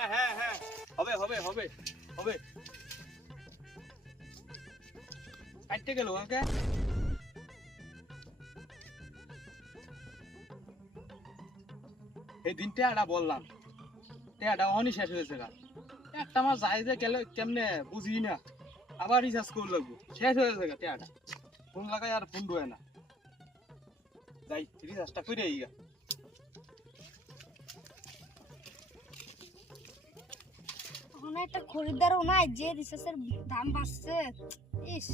হ্যাঁ হ্যাঁ হ্যাঁ। হবে হবে হবে হবে। কাটতে গেল আমাকে এই দিন টেয়াটা বললাম। টেয়াটা অহনি শেষ হয়েছে গা। একটা মাস যায় যে গেলে কেমনে বুঝি না। আবার রিচার্জ করে লাগবো শেষ হয়ে গা টেয়াটা। ফোন লাগাই আর ফোন ডুয়ে না। যাই রিচার্জটা করে গা। একটা খরিদ্দারও নাই যে রিসার্চের দাম বাড়ছে। ইস।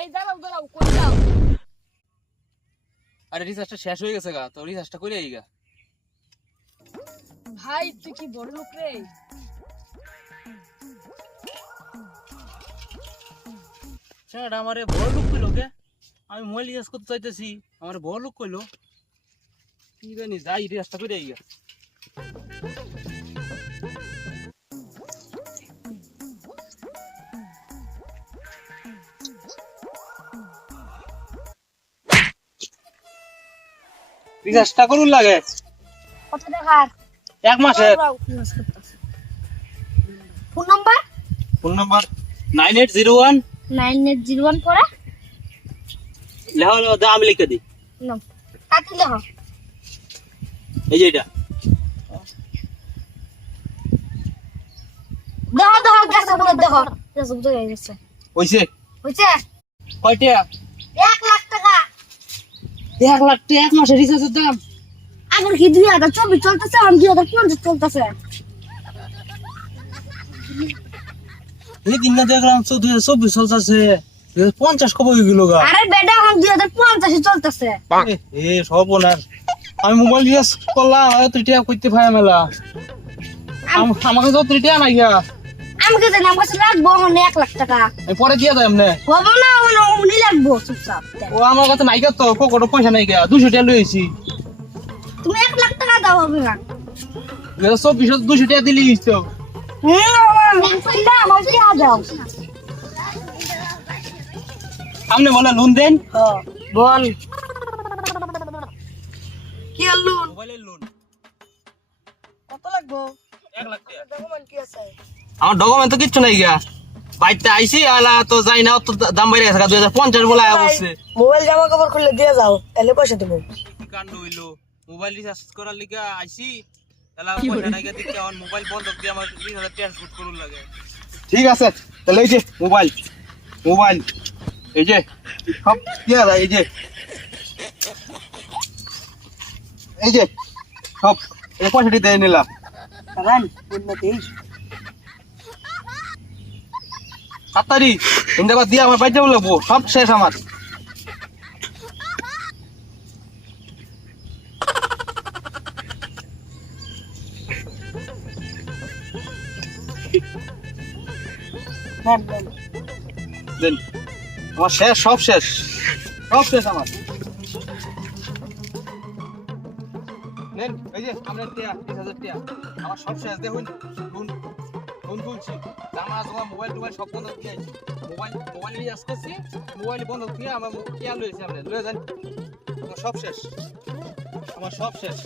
এই দাঁড়াও দাঁড়াও কই যাও? আরে রিচার্জটা শেষ হয়ে গেছে গা তো রিচার্জটা করে ভাই তুই কি বড় লোক রে? সেটা আমারে বড় লোক কইলো কে? আমি মোবাইল রিচার্জ করতে চাইতেছি। আমার বড় লোক কইলো। কি জানি যাই রিচার্জটা করে আই গা রিচার্জটা করুন লাগে। কত টাকার এক মাসের। Phone number? Phone number nine eight zero one. Nine eight zero one পরে লেখা লেখা দাম লিখে দি। নাম কাটি দেখো এই যে এটা। দেখো দেখো গেছে দেখো গেছে বুঝে গেছে। হইছে? হয়েছে কয়টা? এক লাখ টাকা। এক লাখ টাকা এক মাসের রিচার্জের দাম? কি দুই হাজার চব্বিশ চলতেছে এখন দুই হাজার পঞ্চাশ চলতেছে? এই দিন না দেখলাম দুই হাজার চব্বিশ চলতেছে। পঞ্চাশ কবে গেল গা? আরে বেটা এখন দুই হাজার পঞ্চাশে চলতেছে। এ, এ সর্বনাশ। আমি মোবাইল রিচার্জ করলাম টাকা করতে পারে মেলা। আম- আমাকে তো টাকা নাই গা। আমাকে জানি আমার কাছে লাগবো এখন এক লাখ টাকা। পরে দিয়ে যাই এমনি। হব না উনি লাগবো চুপচাপ। ও আমার কাছে নাই তো পকেটে পয়সা নাই গা দুশো টাকা লইছি তুমি এক লাখ টাকা দাও হবে না। চব্বিশ দুশো টাকা দিলি তো। আমার না আমার বলে লোন দেন? বল। কি লোন মোবাইলের লোন কত লাগবো? এক লাখ টাকা। ডকুমেন্ট কি আছে? আমার ডকুমেন্ট তো কিচ্ছু নাই গা বাইতে আইসি আলা তো যাই না তো দাম বাইরে গেছে দুই হাজার পঞ্চাশ বলে আয়া বসছে মোবাইল জামা কাপড় খুললে দিয়ে যাও তাহলে পয়সা দেবো। কাণ্ড হইল? মোবাইল রিচার্জ করার লিগা আইসি তাহলে পয়সা নাই দিতে আমার মোবাইল বন্ধ দিয়ে আমার বিশ হাজার ট্রান্সপোর্ট করুন লাগে। ঠিক আছে তাহলে এই যে মোবাইল মোবাইল এই যে সব কি আছে এই যে এই যে সব এই পয়সাটি দিয়ে নিলাম কারণ উন্নতি তাড়াতাড়ি দিয়ে আমার লাগবো সব শেষ আমার। আমার শেষ সব শেষ। সব শেষ আমার। নেন, এই যে আমরা টিয়া, বিশ হাজার টিয়া। আমার সব শেষ, দেখুন লোন লোন তুলছি। জামা, জমা, মোবাইল, টোবাইল সব বন্ধ দিয়ে আছি মোবাইল মোবাইল রিচার্জ করছি মোবাইল বন্ধ দিয়ে আমার টিয়া লয়েছি আপনি লয়ে যান। আমার সব শেষ। আমার সব শেষ।